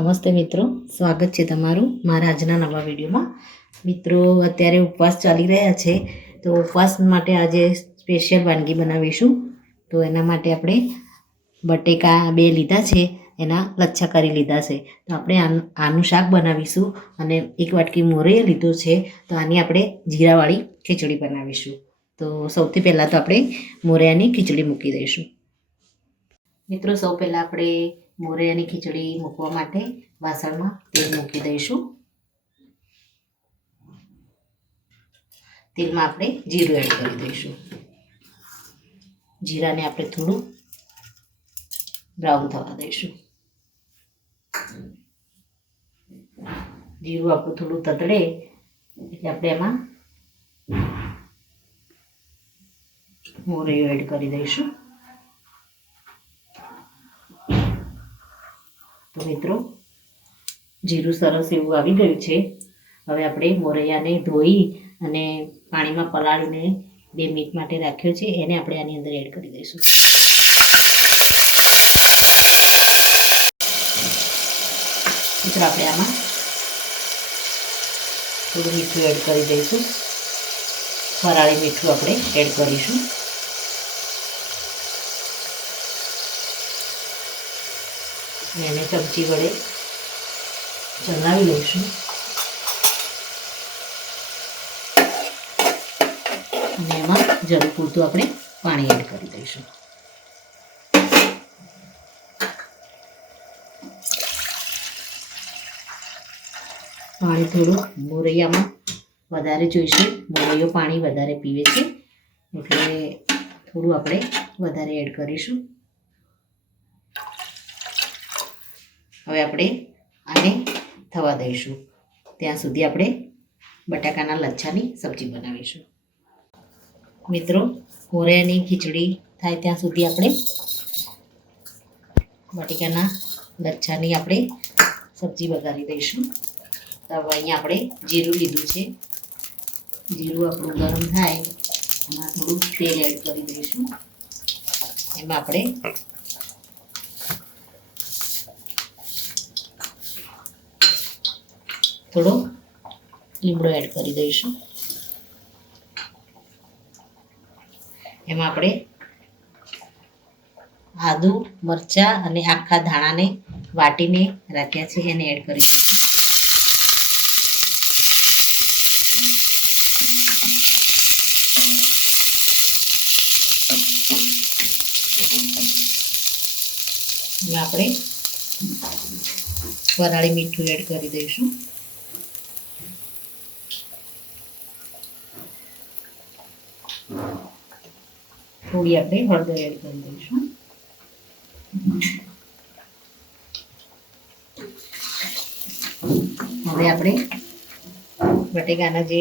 નમસ્તે મિત્રો, સ્વાગત છે તમારું મારા આજના નવા વિડીયોમાં. મિત્રો, અત્યારે ઉપવાસ ચાલી રહ્યા છે, તો ઉપવાસ માટે આજે સ્પેશિયલ વાનગી બનાવીશું. તો એના માટે આપણે બટેકા 2 લીધા છે, એના લચ્છા કરી લીધા છે. તો આપણે આનું શાક બનાવીશું. અને 1 વાટકી મોરૈયો લીધો છે, તો આની આપણે જીરાવાળી ખીચડી બનાવીશું. તો સૌથી પહેલાં તો આપણે મોરૈયાની ખીચડી મૂકી દઈશું. મિત્રો, સૌ પહેલાં આપણે મોરૈયાની ખીચડી મૂકવા માટે વાસણમાં તેલ મૂકી દઈશું. તેલમાં આપણે જીરું એડ કરી દઈશું. જીરાને આપણે થોડું બ્રાઉન થવા દઈશું. જીરું આપણું થોડું તતડે એટલે આપણે એમાં મોરૈયો એડ કરી દઈશું. તો મિત્રો, જીરું સરસ એવું આવી ગયું છે. હવે આપણે મોરૈયાને ધોઈ અને પાણીમાં પલાળીને 2 મિનિટ માટે રાખ્યો છે, એને આપણે આની અંદર એડ કરી દઈશું. મિત્રો, આપણે આમાં થોડું મીઠું એડ કરી દઈશું. વરાળી મીઠું આપણે એડ કરીશું. એને ચમચી વડે ચલાવી લઈશું. અને એમાં જરૂર પૂરતું આપણે પાણી એડ કરી દઈશું. પાણી થોડું મોરૈયામાં વધારે જોઈશે. મોરૈયો પાણી વધારે પીવે છે, એટલે થોડું આપણે વધારે એડ કરીશું. હવે આપણે આને થવા દઈશું. ત્યાં સુધી આપણે બટાકાના લચ્છાની સબ્જી બનાવીશું. મિત્રો, મોરૈયાની ખીચડી થાય ત્યાં સુધી આપણે બટાકાના લચ્છાની આપણે સબ્જી વઘારી દઈશું. તો હવે અહીંયા આપણે જીરું લીધું છે. જીરું આપણું ગરમ થાય એમાં થોડું તેલ એડ કરી દઈશું. એમાં આપણે થોડો લીમડો એડ કરી દઈશું. એમાં આપણે આદુ, મરચાં અને આખા ધાણાને વાટીને રાખ્યા છે, એને એડ કરી દઈશું. એમાં આપણે વરાળી મીઠું એડ કરી દઈશું. થોડી આપણે હળદર એડ કરી દઈશું. હવે આપણે બટેકાના જે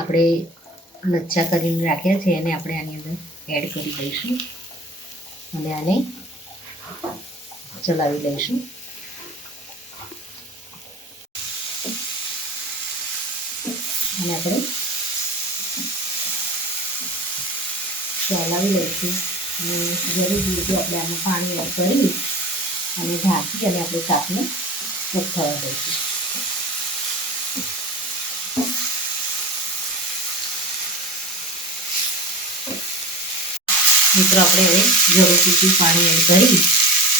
આપણે લચ્છા કરીને રાખ્યા છે, એને આપણે આની અંદર એડ કરી દઈશું અને આને ચલાવી લઈશું. અને આપણે ચલાવી લઈશું. અને જરૂર પૂરતું આપણે આમાં પાણી એડ કરી અને ઢાંકી અને આપણે શાકને કૂક થવા દઈશું. મિત્રો, આપણે હવે જરૂર પૂરતું પાણી એડ કરી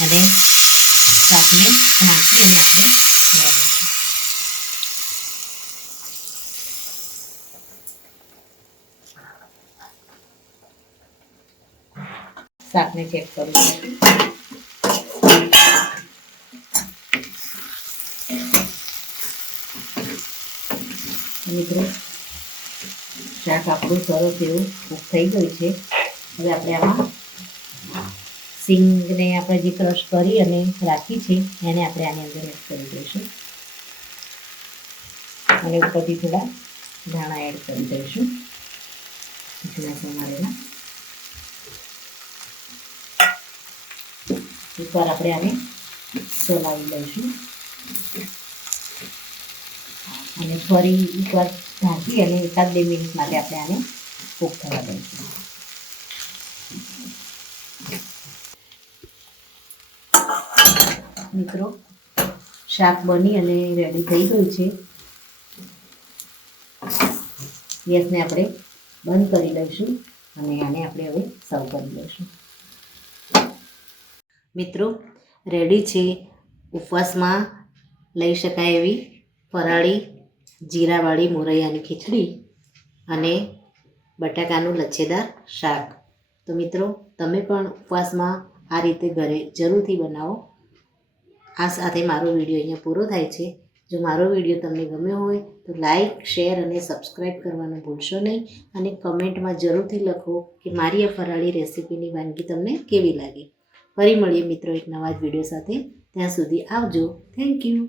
અને શાકને ઢાંકી અને આપણે બનાવીશું. શાકને ચેક કરી દઈશું. મિત્રો, શાક આપણું સરસ એવું કૂક થઈ ગયું છે. હવે આપણે આમાં સિંગને આપણે જે ક્રશ કરી અને રાખી છે, એને આપણે આની અંદર એડ કરી દઈશું. અને ઉપરથી થોડા ધાણા એડ કરી દઈશું. ઝીણા સમારેલા. એકવાર આપણે આને ચલાવી લઈશું અને ફરી એકવાર ઢાંકી અને 1-2 મિનિટ માટે આપણે આને કૂક થવા દઈશું. મિત્રો, શાક બની અને રેડી થઈ ગયું છે. ગેસને આપણે બંધ કરી દઈશું અને આને આપણે હવે સર્વ કરી દઈશું. મિત્રો, રેડી છે ઉપવાસમાં લઈ શકાય એવી ફરાળી જીરાવાળી મોરૈયાની ખીચડી અને બટાકાનું લચ્છેદાર શાક. તો મિત્રો, તમે પણ ઉપવાસમાં આ રીતે ઘરે જરૂરથી બનાવો. આ સાથે મારો વિડીયો અહીંયા પૂરો થાય છે. જો મારો વિડીયો તમને ગમ્યો હોય તો લાઈક, શેર અને સબસ્ક્રાઈબ કરવાનું ભૂલશો નહીં. અને કમેન્ટમાં જરૂરથી લખો કે મારી આ ફરાળી રેસીપીની વાનગી તમને કેવી લાગી. ફરી મળીએ મિત્રો એક નવા જ વિડીયો સાથે. ત્યાં સુધી આવજો. Thank you.